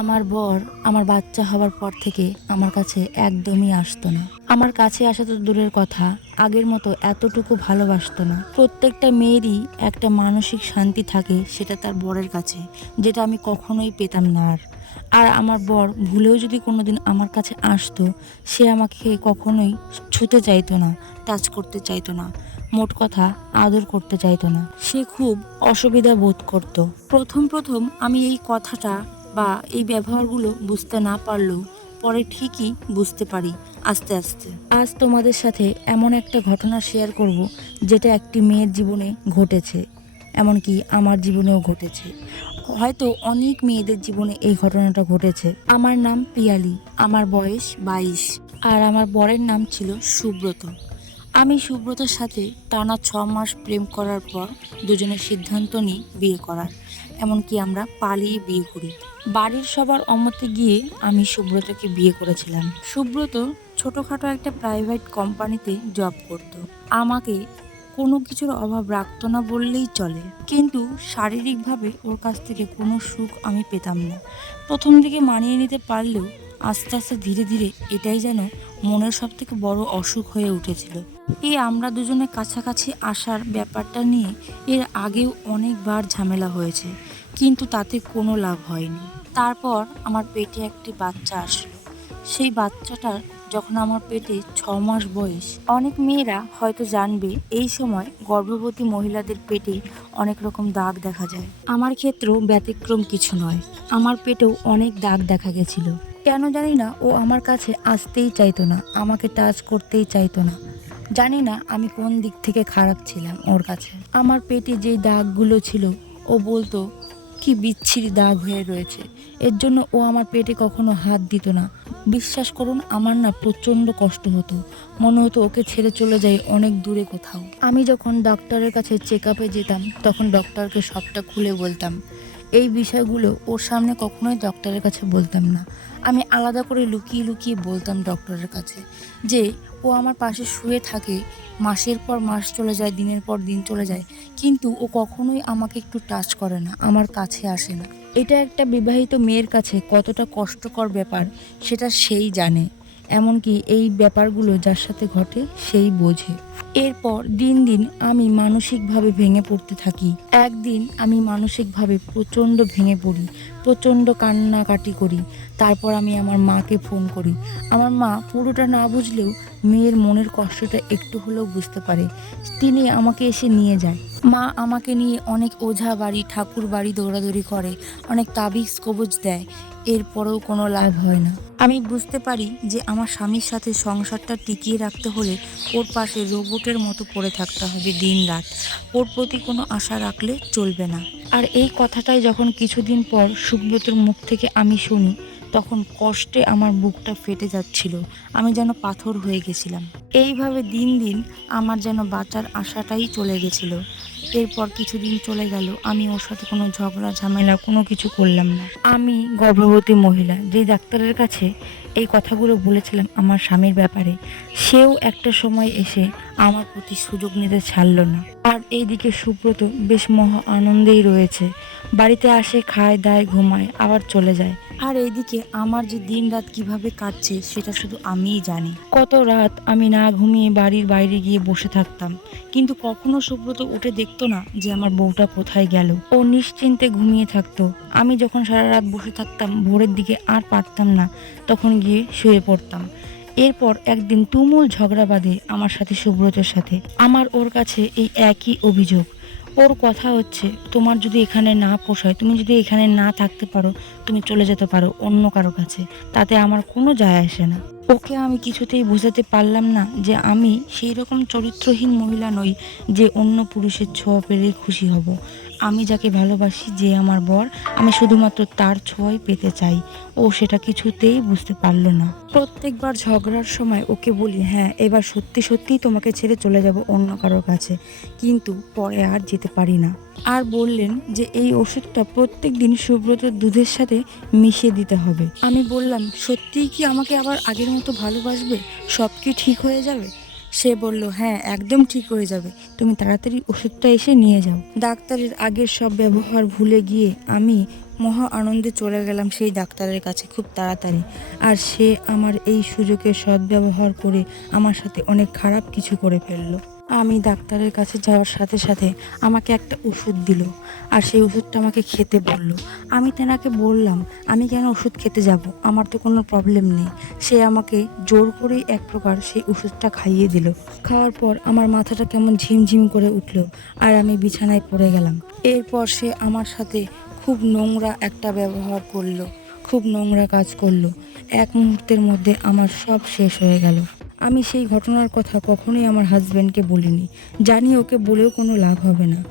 আমার বর আমার বাচ্চা হওয়ার পর থেকে আমার কাছে একদমই আসতো না। আমার কাছে আসা তো দূরের কথা, আগের মতো এতটুকু ভালোবাসতো না। প্রত্যেকটা মেয়েরই একটা মানসিক শান্তি থাকে সেটা তার বরের কাছে, যেটা আমি কখনোই পেতাম না আর। আর আমার বর ভুলেও যদি কোনো দিন আমার কাছে আসতো, সে আমাকে কখনোই ছুতে চাইতো না, টাচ করতে চাইতো না, মোট কথা আদর করতে চাইতো না। সে খুব অসুবিধা বোধ করত। প্রথম প্রথম আমি এই কথাটা বা এই ব্যবহারগুলো বুঝতে না পারলেও পরে ঠিকই বুঝতে পারি আস্তে আস্তে। আজ তোমাদের সাথে এমন একটা ঘটনা শেয়ার করব যেটা একটি মেয়ের জীবনে ঘটেছে, এমনকি আমার জীবনেও ঘটেছে। হয়তো অনেক মেয়েদের জীবনে এই ঘটনাটা ঘটেছে। আমার নাম পিয়ালি, আমার বয়স বাইশ। আর আমার বরের নাম ছিল সুব্রত। আমি সুব্রতর সাথে টানা ছ মাস প্রেম করার পর দুজনের সিদ্ধান্ত নিই বিয়ে করার। এমনকি আমরা পালিয়ে বিয়ে করি। বাড়ির সবার অমতে গিয়ে আমি সুব্রতকে বিয়ে করেছিলাম। সুব্রত ছোটোখাটো একটা প্রাইভেট কোম্পানিতে জব করত। আমাকে কোনো কিছুর অভাব রাখতো না বললেই চলে। কিন্তু শারীরিকভাবে ওর কাছ থেকে কোনো সুখ আমি পেতাম না। প্রথম দিকে মানিয়ে নিতে পারলেও আস্তে আস্তে ধীরে ধীরে এটাই যেন মনের সব থেকে বড় অসুখ হয়ে উঠেছিল। এই আমরা দুজনে কাছাকাছি আসার ব্যাপারটা নিয়ে এর আগেও অনেকবার ঝামেলা হয়েছে, কিন্তু তাতে কোনো লাভ হয়নি। তারপর আমার পেটে একটি বাচ্চা আসলো। সেই বাচ্চাটার যখন আমার পেটে ছ মাস বয়স, অনেক মেয়েরা হয়তো জানবে এই সময় গর্ভবতী মহিলাদের পেটে অনেক রকম দাগ দেখা যায়। আমার ক্ষেত্রেও ব্যতিক্রম কিছু নয়। আমার পেটেও অনেক দাগ দেখা গেছিল। কেন জানি না, ও আমার কাছে আসতেই চাইতো না, আমাকে টাচ করতেই চাইতো না। জানি না আমি কোন দিক থেকে খারাপ ছিলাম ওর কাছে। আমার পেটে যেই দাগগুলো ছিল, ও বলতো, কি বিচ্ছিরি দাগ হয়ে রয়েছে। এর জন্য ও আমার পেটে কখনো হাত দিত না। বিশ্বাস করুন, আমার না প্রচণ্ড কষ্ট হতো। মনে হতো ওকে ছেড়ে চলে যাই অনেক দূরে কোথাও। আমি যখন ডক্টরের কাছে চেক আপে যেতাম, তখন ডক্টরকে সবটা খুলে বলতাম এই বিষয়গুলো ওর সামনে কখনোই ডক্টরের কাছে বলতাম না। আমি আলাদা করে লুকিয়ে লুকিয়ে বলতাম ডক্টরের কাছে যে, ও আমার পাশে শুয়ে থাকে, মাসের পর মাস চলে যায়, দিনের পর দিন চলে যায়, কিন্তু ও কখনোই আমাকে একটু টাচ করে না, আমার কাছে আসে না। এটা একটা বিবাহিত মেয়ের কাছে কতটা কষ্টকর ব্যাপার, সেটা সেই জানে। এমনকি এই ব্যাপারগুলো যার সাথে ঘটে, সেই বোঝে। এরপর দিন দিন আমি মানসিকভাবে ভেঙে পড়তে থাকি। একদিন আমি মানসিকভাবে প্রচণ্ড ভেঙে পড়ি, প্রচণ্ড কান্নাকাটি করি। তারপর আমি আমার মাকে ফোন করি। আমার মা পুরোটা না বুঝলেও মেয়ের মনের কষ্টটা একটু হলেও বুঝতে পারে। তিনি আমাকে এসে নিয়ে যায়। মা আমাকে নিয়ে অনেক ওঝা বাড়ি, ঠাকুর বাড়ি দৌড়াদৌড়ি করে, অনেক তাবিজ কবজ দেয়। এরপরেও কোনো লাভ হয় না। আমি বুঝতে পারি যে আমার স্বামীর সাথে সংসারটা টিকিয়ে রাখতে হলে ওর পাশে রোবটের মতো পড়ে থাকতে হবে দিন রাত ওর প্রতি কোনো আশা রাখলে চলবে না। আর এই কথাটাই যখন কিছুদিন পর সুব্রতর মুখ থেকে আমি শুনি তখন কষ্টে আমার বুকটা ফেটে যাচ্ছিল। আমি যেন পাথর হয়ে গেছিলাম। এইভাবে দিন দিন আমার যেন বাঁচার আশাটাই চলে গেছিল। এরপর কিছুদিন চলে গেল, আমি ওর সাথে কোনো ঝগড়া, ঝামেলা, কোনো কিছু করলাম না। আমি গর্ভবতী মহিলা, যে ডাক্তারের কাছে এই কথাগুলো বলেছিলাম আমার স্বামীর ব্যাপারে, সেও একটা সময় এসে আমার প্রতি সুযোগ নিতে ছাড়লো না। আর এইদিকে সুব্রত বেশ মহা আনন্দেই রয়েছে, বাড়িতে আসে, খায়, দায়, ঘুমায়, আবার চলে যায়। আর এইদিকে আমার যে দিন রাত কীভাবে কাটছে, সেটা শুধু আমিই জানি। কত রাত আমি না ঘুমিয়ে বাড়ির বাইরে গিয়ে বসে থাকতাম। কিন্তু কখনো সুব্রত উঠে দেখতো না যে আমার বউটা কোথায় গেল। ও নিশ্চিন্তে ঘুমিয়ে থাকতো। আমি যখন সারা রাত বসে থাকতাম, ভোরের দিকে আর পারতাম না, তখন গিয়ে শুয়ে পড়তাম। এরপর একদিন তুমুল ঝগড়া বাঁধে আমার সাথে সুব্রতের সাথে। আমার ওর কাছে এই একই অভিযোগ। ওর কথা হচ্ছে, তোমার যদি এখানে না পোষায়, তুমি যদি এখানে না থাকতে পারো, তুমি চলে যেতে পারো অন্য কারও কাছে। তাতে আমার কোনো যায় আসে না। ওকে আমি কিছুতেই বোঝাতে পারলাম না যে আমি সেই রকম চরিত্রহীন মহিলা নই যে অন্য পুরুষের ছোঁয়া পেলেই খুশি হব। আমি যাকে ভালোবাসি, যে আমার বর, আমি শুধুমাত্র তার ছোঁয়াই পেতে চাই। ও সেটা কিছুতেই বুঝতে পারল না। প্রত্যেকবার ঝগড়ার সময় ওকে বলি হ্যাঁ এবার সত্যি সত্যিই তোমাকে ছেড়ে চলে যাব অন্য কারোর কাছে। কিন্তু পরে আর যেতে পারি না। আর বললেন যে এই ওষুধটা প্রত্যেক দিন সুব্রতর দুধের সাথে মিশিয়ে দিতে হবে। আমি বললাম, সত্যিই কি আমাকে আবার আগের মতো ভালোবাসবে? সব কি ঠিক হয়ে যাবে? সে বলল হ্যাঁ একদম ঠিক হয়ে যাবে। তুমি তাড়াতাড়ি ওষুধটা এসে নিয়ে যাও। ডাক্তারের আগের সব ব্যবহার ভুলে গিয়ে আমি মহা আনন্দে চলে গেলাম সেই ডাক্তারের কাছে খুব তাড়াতাড়ি। আর সে আমার এই সুযোগের সদ্ব্যবহার করে আমার সাথে অনেক খারাপ কিছু করে ফেলল। আমি ডাক্তারের কাছে যাওয়ার সাথে সাথে আমাকে একটা ওষুধ দিল, আর সেই ওষুধটা আমাকে খেতে বলল। আমি তেনাকে বললাম, আমি কেন ওষুধ খেতে যাব? আমার তো কোনো প্রবলেম নেই। সে আমাকে জোর করেই এক প্রকার সেই ওষুধটা খাইয়ে দিল। খাওয়ার পর আমার মাথাটা কেমন ঝিমঝিম করে উঠল, আর আমি বিছানায় পড়ে গেলাম। এরপর সে আমার সাথে খুব নোংরা একটা ব্যবহার করল, খুব নোংরা কাজ করল। এক মুহূর্তের মধ্যে আমার সব শেষ হয়ে গেল। আমি সেই ঘটনার কথা কখনোই আমার হাজব্যান্ডকে বলিনি। জানি ওকে বলেও কোনো লাভ হবে না।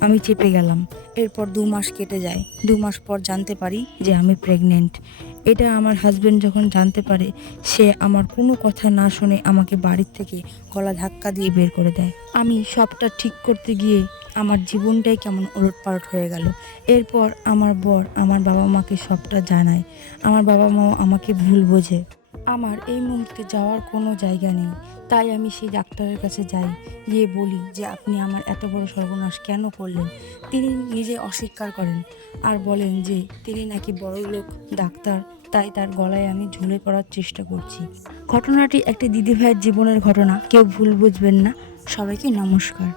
আমি চেপে গেলাম। এরপর দু মাস কেটে যায়। দু মাস পর জানতে পারি যে আমি প্রেগনেন্ট এটা আমার হাজব্যান্ড যখন জানতে পারে, সে আমার কোনো কথা না শুনে আমাকে বাড়ির থেকে গলা ধাক্কা দিয়ে বের করে দেয়। আমি সবটা ঠিক করতে গিয়ে আমার জীবনটাই কেমন ওলটপালট হয়ে গেল। এরপর আমার বর আমার বাবা মাকে সবটা জানায়। আমার বাবা মাও আমাকে ভুল বোঝে। আমার এই মুহূর্তে যাওয়ার কোনো জায়গা নেই। তাই আমি সেই ডাক্তারের কাছে যাই, গিয়ে বলি যে আপনি আমার এত বড় সর্বনাশ কেন করলেন? তিনি নিজে অস্বীকার করেন আর বলেন যে তিনি নাকি বড় লোক, ডাক্তার, তাই তার গলায় আমি ঝুলে পড়ার চেষ্টা করছি। ঘটনাটি একটি দিদিভাইয়ের জীবনের ঘটনা, কেউ ভুল বুঝবেন না। সবাইকে নমস্কার।